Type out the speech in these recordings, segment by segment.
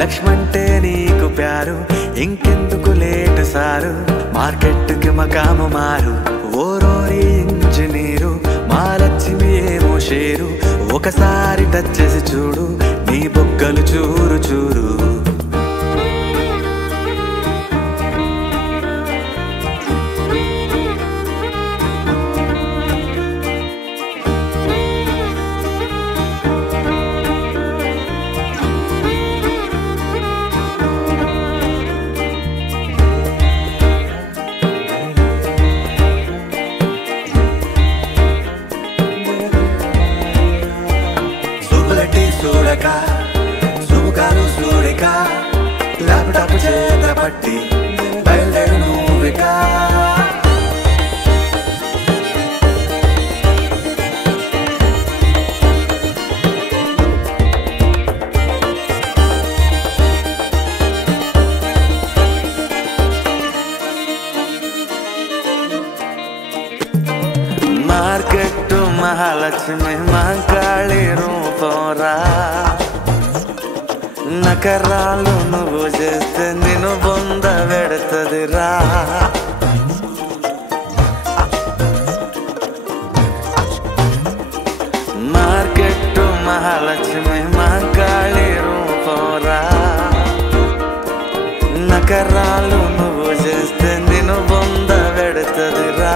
లక్ష్మంటే నీకు ప్యారు ఇంకెందుకు late sir మార్కెట్కి మకాము మారు ఓరోరి ఇంజనీరు మా లక్ష్మి ఏమో షేరు ఒకసారి టచ్ చేసి చూడు నీ బొగ్గలు చూరు చూరు సుముఖాలు సూరిక ల్యాప్టాప్ చేత పట్టి బయలుదేరు నువ్వికా మార్కెట్ మహాలక్ష్మి మాంకాళి రూపంరా నకరాలు నువ్వు చేస్తే నిన్ను బొంద పెడతదిరా మార్కెట్ మహాలక్ష్మి మాంకాళి రూపంరా నకరాలు నువ్వు చేస్తే నిన్ను బొంద పెడతదిరా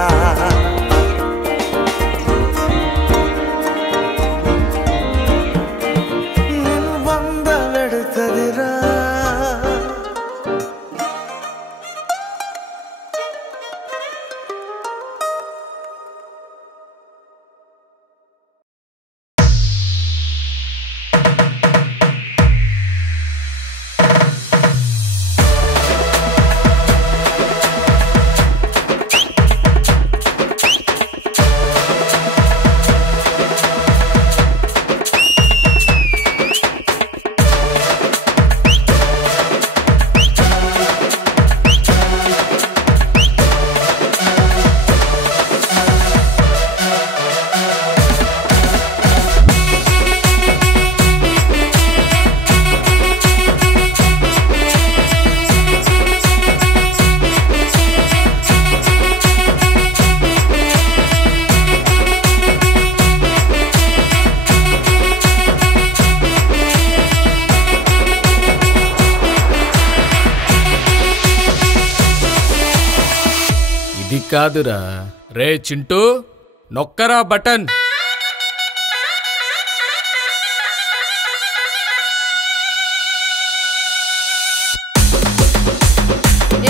కాదురా రే చింటూ నొక్కరా బటన్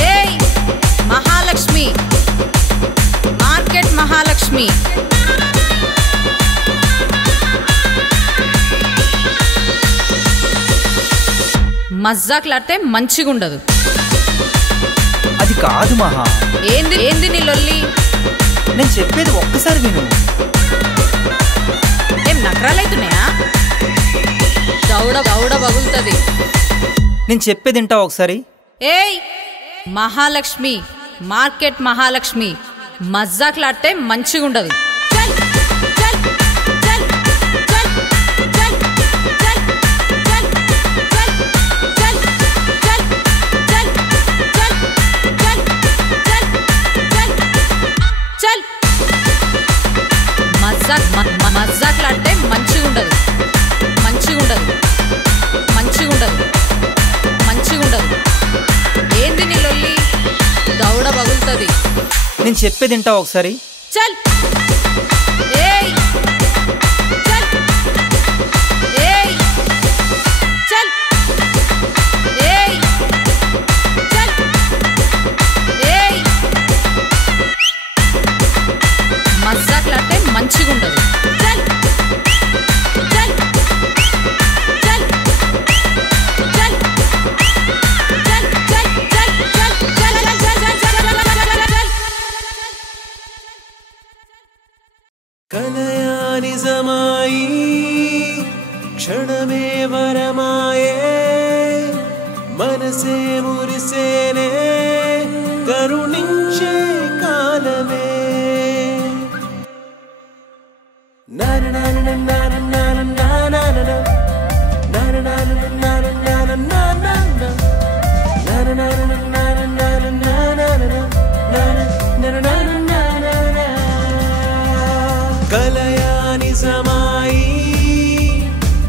ఏయ్ మహాలక్ష్మి మార్కెట్ మహాలక్ష్మి మజ్జాకులాడితే మంచిగుండదు అది కాదు మహా ఏంది ఏంది నీ లొల్లి నేను చెప్పేది ఒక్కసారి విను ఏం నకరాలైతున్నాయా దౌడ దౌడ బగులుతుంది నేను చెప్పేది వింటా ఒకసారి ఏయ్ మహాలక్ష్మి మార్కెట్ మహాలక్ష్మి మజ్జాకులాడితే మంచిగుండదు మజ్జాకులాడితే మంచిగుండదు మంచిగుండదు మంచిగుండదు మంచిగుండదు ఏంది నీ లొల్లి దౌడ బగులుతుంది నేను చెప్పేది వింటా ఒకసారి చల్ ఏయ్ చల్ ఏయ్ చల్ ఏయ్ చల్ ఏయ్ మజ్జాకులాడితే మంచిగుండదు క్షణమే వరమాయే మనసే మురిసేనే కరుణించే కాలమే కలయా నిజమాయి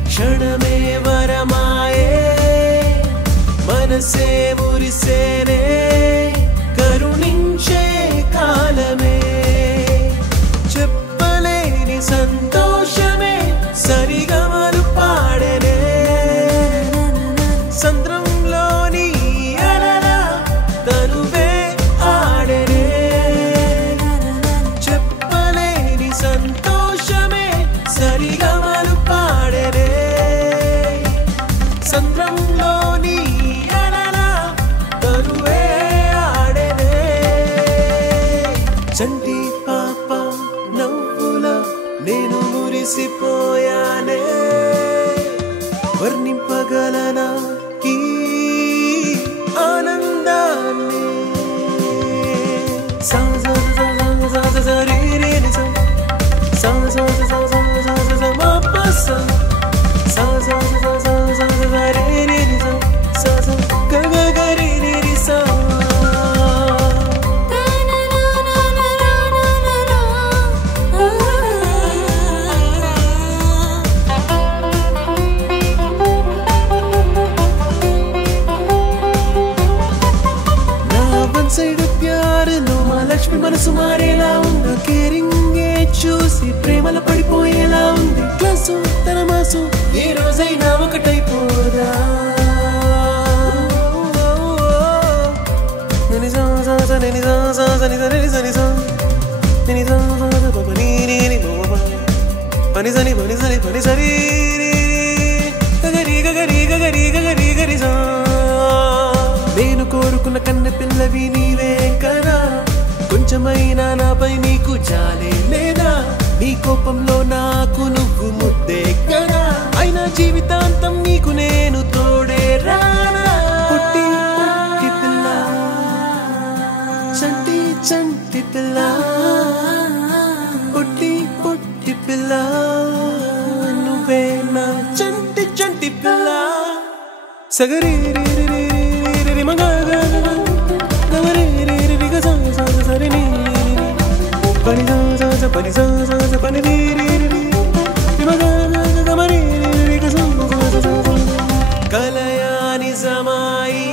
క్షణమే వరమాయే మనసే మురిసేనే కరుణించే కాలమే చెప్పలేని సంతోషమే సరిగమలు పాడనే సంద్రంలోని అలలా తనువే ఆడనే చెప్పలేని సంతోషమే సరిగమలు పాడనే సంద్రంలోని అలలా తనువే ఆడనే చంటి పాప నవ్వుల నేను మురిసిపోయానే వర్ణింపగలనా ఈ ఆనందాన్ని సా సా సా సా సా సా రే రే ని సా సా సా సా సా సా సా సా మా పా సా సా సా సా సా సా సా రే రే ని సా సా సా గ గ గ రే రే రి సా సైడ్ ప్యారులో మా లక్ష్మి మనసు మారేలా ఉంది కేరింగే చూసి ప్రేమల పడిపోయేలా ఉంది క్లాసు తన మాసు ఏ రోజైనా ఒకటైపోదా పనిసని పనిసని పనిసరి గగరి గగరి గగరి గగరి గరి సా నేను కోరుకున్న కన్నె పిల్లవి నీవే కదా కొంచెమైనా నాపై నీకు జాలే లేదా నీ కోపంలో నాకు నువ్వు ముద్దే కదా అయినా జీవితాంతం నీకు నేను తోడే రానా పుట్టి పుట్టి పిల్ల చంటి చంటి పిల్ల పుట్టి పుట్టి పిల్ల నువ్వే నా చంటి చంటి పిల్ల సగరి కలయా నిజమాయి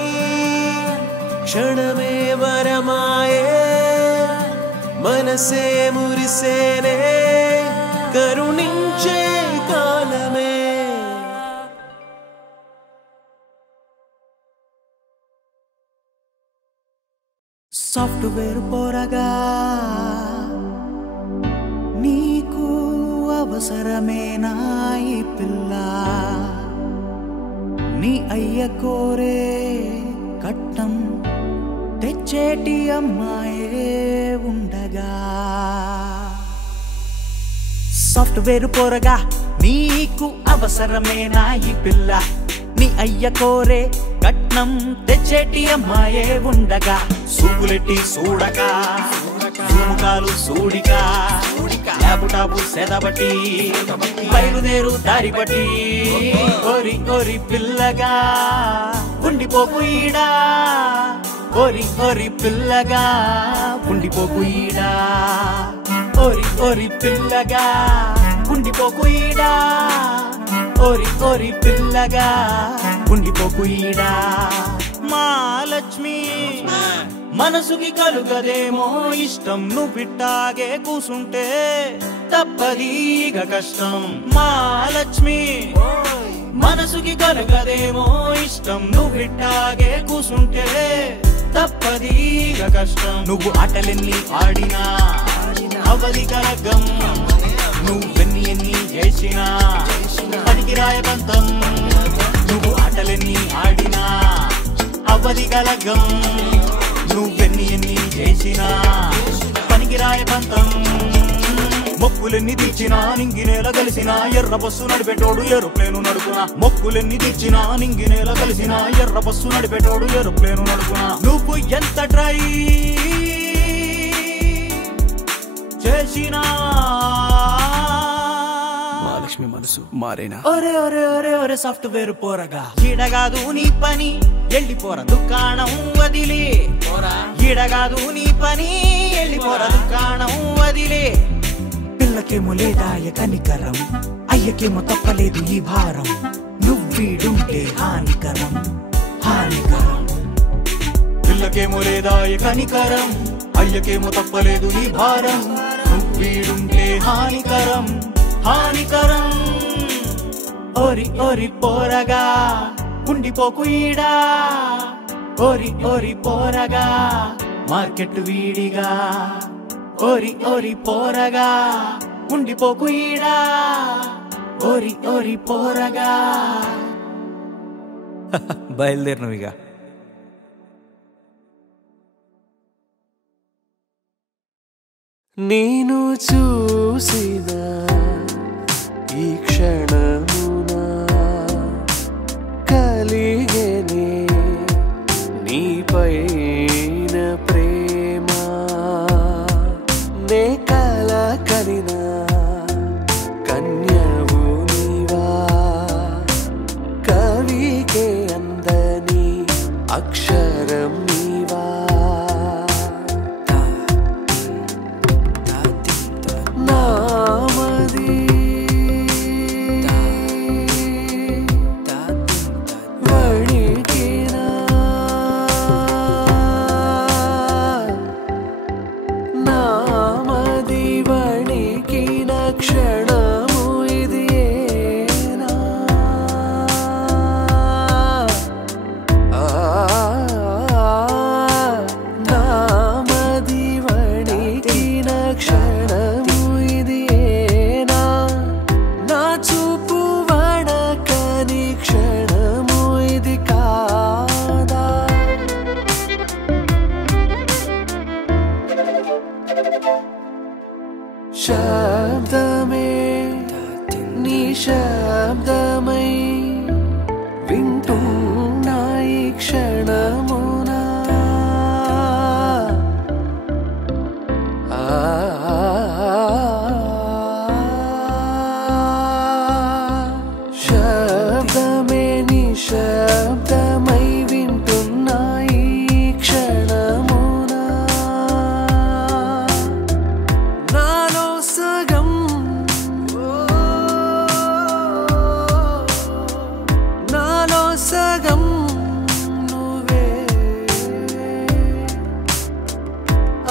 క్షణమే వరమాయే మనసే మురిసేనే కరుణించే కాలమే సాఫ్ట్వేర్ పోరగా నీకు అవసరమేనా ఈ పిల్ల నీ అయ్య కోరే కట్నం తెచ్చేటి అమ్మాయే ఉండగా సాఫ్ట్వేర్ పోరగా నీకు అవసరమేనా ఈ పిల్ల నీ అయ్య కోరే కట్నం తెచ్చేటి అమ్మాయే ఉండగా సూపులెట్టి సూడక సుముఖాలు సూడిక టాపు సెదబట్టి బయలుదేరు దారి బట్టి ఓరి ఓరి పిల్లగా ఉండిపోకు ఈడా ఓరి ఓరి పిల్లగా ఉండిపోకు ఈడా ఓరి ఓరి పిల్లగా ఉండిపోకు ఈడా ఓరి ఓరి పిల్లగా ఉండిపోకు ఈడా మా లక్ష్మి మనసుకి కలుగదేమో ఇష్టం నువ్విట్టాగే కూసుంటే తప్పదీగ కష్టం మా లక్ష్మి మనసుకి కలుగదేమో ఇష్టం నువ్విట్టాగే కూసుంటే తప్పదీగ కష్టం నువ్వు ఆటలెన్ని ఆడినా అవధి కలగం నువ్వెన్ని ఎన్ని చేసినా పనికి రాయబంతం నువ్వు ఆటలెన్ని ఆడినా అవధి కలగం నువ్వెన్ని ఎన్ని చేసినా పనికి రాయబంతం మొక్కులెన్ని తీర్చినా నింగి నేల కలిసినా ఎర్ర బస్సు నడిపేటోడు ఏరోప్లేను నడుపునా మొక్కులెన్ని తీర్చినా నింగి నేల కలిసినా ఎర్ర బస్సు నడిపేటోడు ఏరోప్లేను నడుపునా నువ్వు ఎంత ట్రై చేసినా మహాలక్ష్మి మనసు మారేనా ఒరే ఒరే ఒరే ఒరే సాఫ్ట్వేర్ పోరగా ఈడగాదు నీ పని ఎళ్ళిపోరా దుకాణం వదిలే ఈడగాదు నీ పని ఎళ్ళిపోరా దుకాణం వదిలే పిల్లకేమో లేదాయ కనికరం అయ్యకేమో తప్పలేదు ఈ భారం నువ్వీడుంటే హానికరం హానికరం పిల్లకేమో లేదాయ కనికరం అయ్యకేమో తప్పలేదు నీ భారం నువ్వీడుంటే హానికరం హానికరం ఓరి ఓరి పోరగా ఉండిపోకు ఈడా ఓరి ఓరి పోరగా మార్కెట్ వీడిగా ఓరి ఓరి పోరగా ఉండిపోకు ఈడా ఓరి ఓరి పోరగా బయలుదేరినవిగా నేను చూసిన ఈ క్షణమున కలిగేనే నీపైన ప్రేమ నే కల కలిన కన్యవు నీవా కవికే అందని అక్షరం నీవా నామది వణికినా నామది వణికిన క్షణము ఇది ఏనా నామది వణికిన క్షణము ఇది ఏనా నా చూపు వణకని క్షణము ఇది కాదా శబ్దమే నీ శబ్దమై వింటున్నా ఈ క్షణమునా శబ్దమే నీ శబ్దమై వింటున్నా ఈ క్షణమునా నాలో సగం నాలో సగం నువ్వే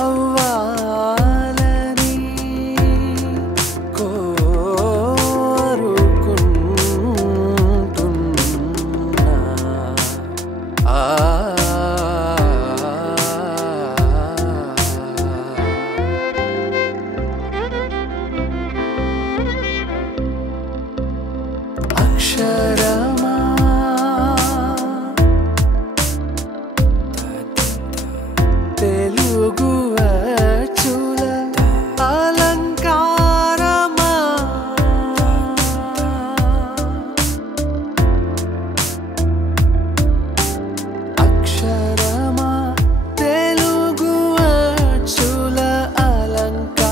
అవ్వాలని కోరుకుంటున్నా అక్షరమా తెలుగు అచ్చుల అలంకారమా అక్షరమా తెలుగు అచ్చుల అలంకారమా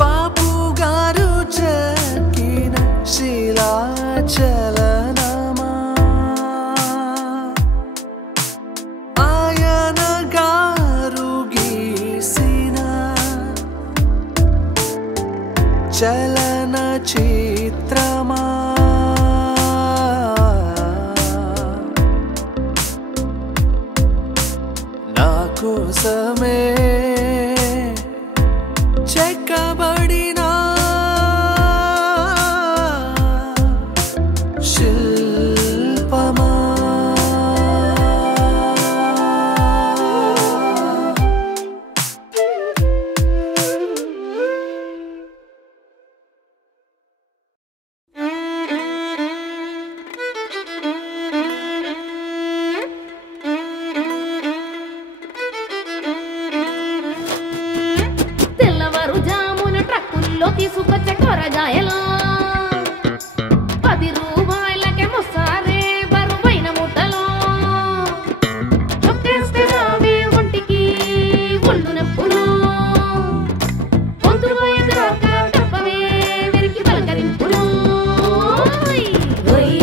బాపు గారు చెక్కిన శిలాచలనమా ఆయన గారు గీసిన చలన చిత్రమా నా కోసమే చెక్కబడిన శిల్పమా తీసుకొచ్చే కూరగాయలు 10 రూపాయలకే మొస్తారే బరువైన ముట్టలు చొక్కేస్తే రావే ఒంటికి ఒళ్ళు నొప్పులు పొందులో ఎదురాక తప్పవే వెరికి పలకరింపులు హొయ్ హొయ్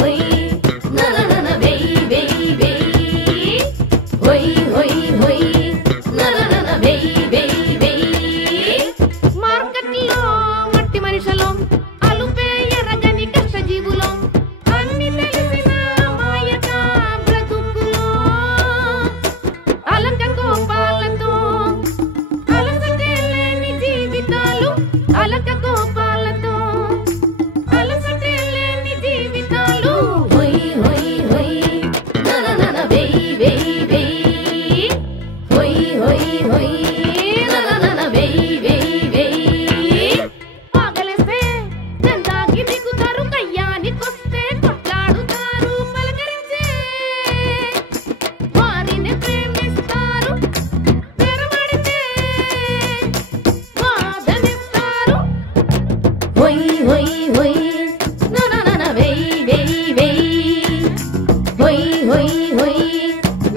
హొయ్ నననన వెయ్ వెయ్ వెయ్ హొయ్ హొయ్ హొయ్ నననన వెయ్ వెయ్ వెయ్ మార్కెట్లో మట్టి మనుషులు అలుపే ఎరగని కష్టజీవులు అన్ని తెలిసిన మాయక బ్రతుకులు అలంక కోపాలతో అలసటే లేని జీవితాలు అలక కోపాలతో అలసటే లేని జీవితాలు హొయ్ హొయ్ హొయ్ నననన వెయ్ వెయ్ వెయ్ హొయ్ హొయ్ హొయ్ నననన వెయ్ వెయ్ వెయ్ పాగలేస్తే దందాకి దిగుతారు కయ్యానికొస్తే కొట్లాడుతారు పలకరించే వారిని ప్రేమిస్తారు తెరమడితే వాదనిస్తారు హొయ్ హొయ్ హొయ్ నననన వెయ్ వెయ్ వెయ్ హొయ్ హొయ్ హొయ్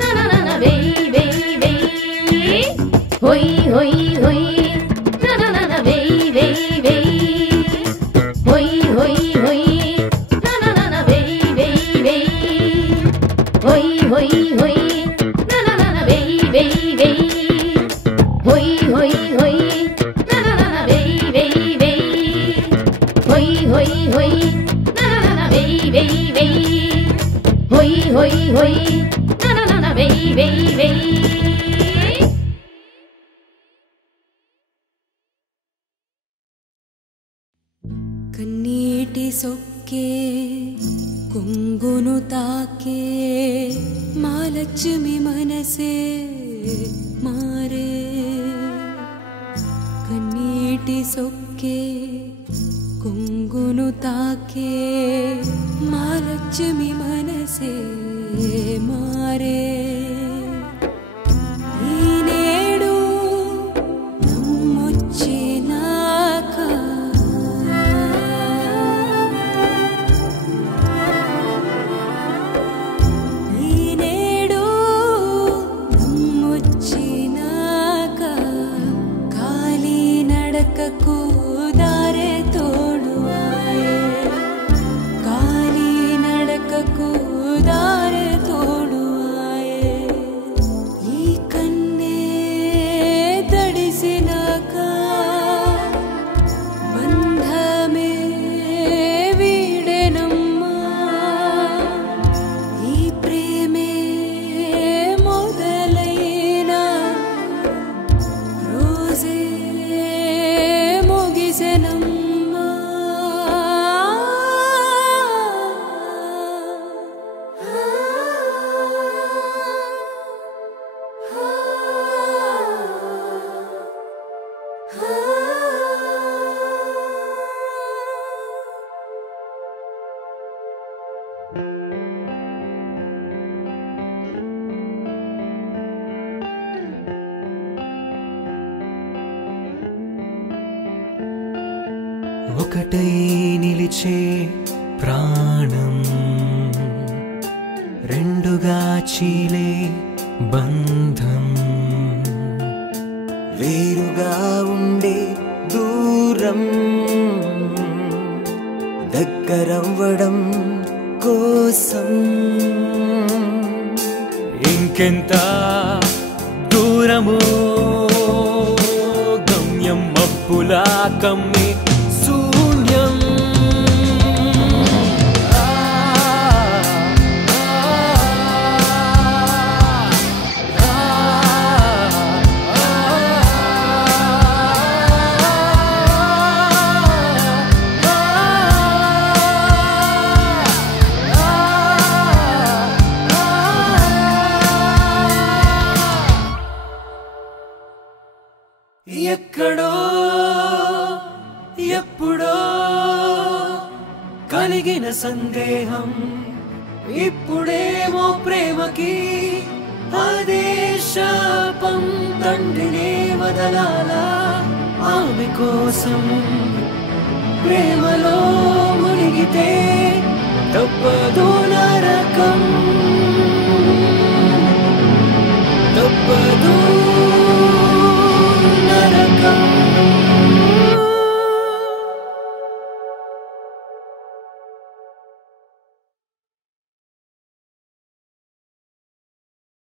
నననన వెయ్ వెయ్ వెయ్ హొయ్ హొయ్ హొయ్ నననన వెయ్ వెయ్ వెయ్ హొయ్ హొయ్ హొయ్ నననన వెయ్ వెయ్ వెయ్ హొయ్ హొయ్ హొయ్ నననన వెయ్ వెయ్ వెయ్ హొయ్ హొయ్ హొయ్ నననన వెయ్ వెయ్ వెయ్ హొయ్ హొయ్ హొయ్ నననన వెయ్ వెయ్ వెయ్ హొయ్ హొయ్ హొయ్ నననన వెయ్ వెయ్ వెయ్ కన్నీటి సొక్కే కొంగును తాకే మాలక్ష్మి మనసే మారే కన్నీటి సొక్కే కొంగును తాకే మాలక్ష్మి మనసే మారే ఈనేడు నమ్మొచ్చినాక ఈనేడు నమ్మొచ్చినాక కాలి నడకకు దారే తోడువాయే కాలి నడకకు దారే తోడువాయే ఈ కన్నే తడిసినాక బంధమే వీడెనమ్మా ఈ ప్రేమే మొదలైన రోజే ముగిసెనమ్మా ఒకటై నిలిచే ప్రాణం రెండుగా చీలే బంధం వేరుగా ఉండే దూరం దగ్గరవ్వడం కోసం ఇంకెంత దూరమో గమ్యం మబ్బులా కమ్మి శూన్యం ఎక్కడో ఎప్పుడో కలిగిన సందేహం ఇప్పుడేమో ప్రేమకి అదే శాపం తండ్రినే వదలాలా ఆమె కోసం ప్రేమలో మునిగితే తప్పదు నరకం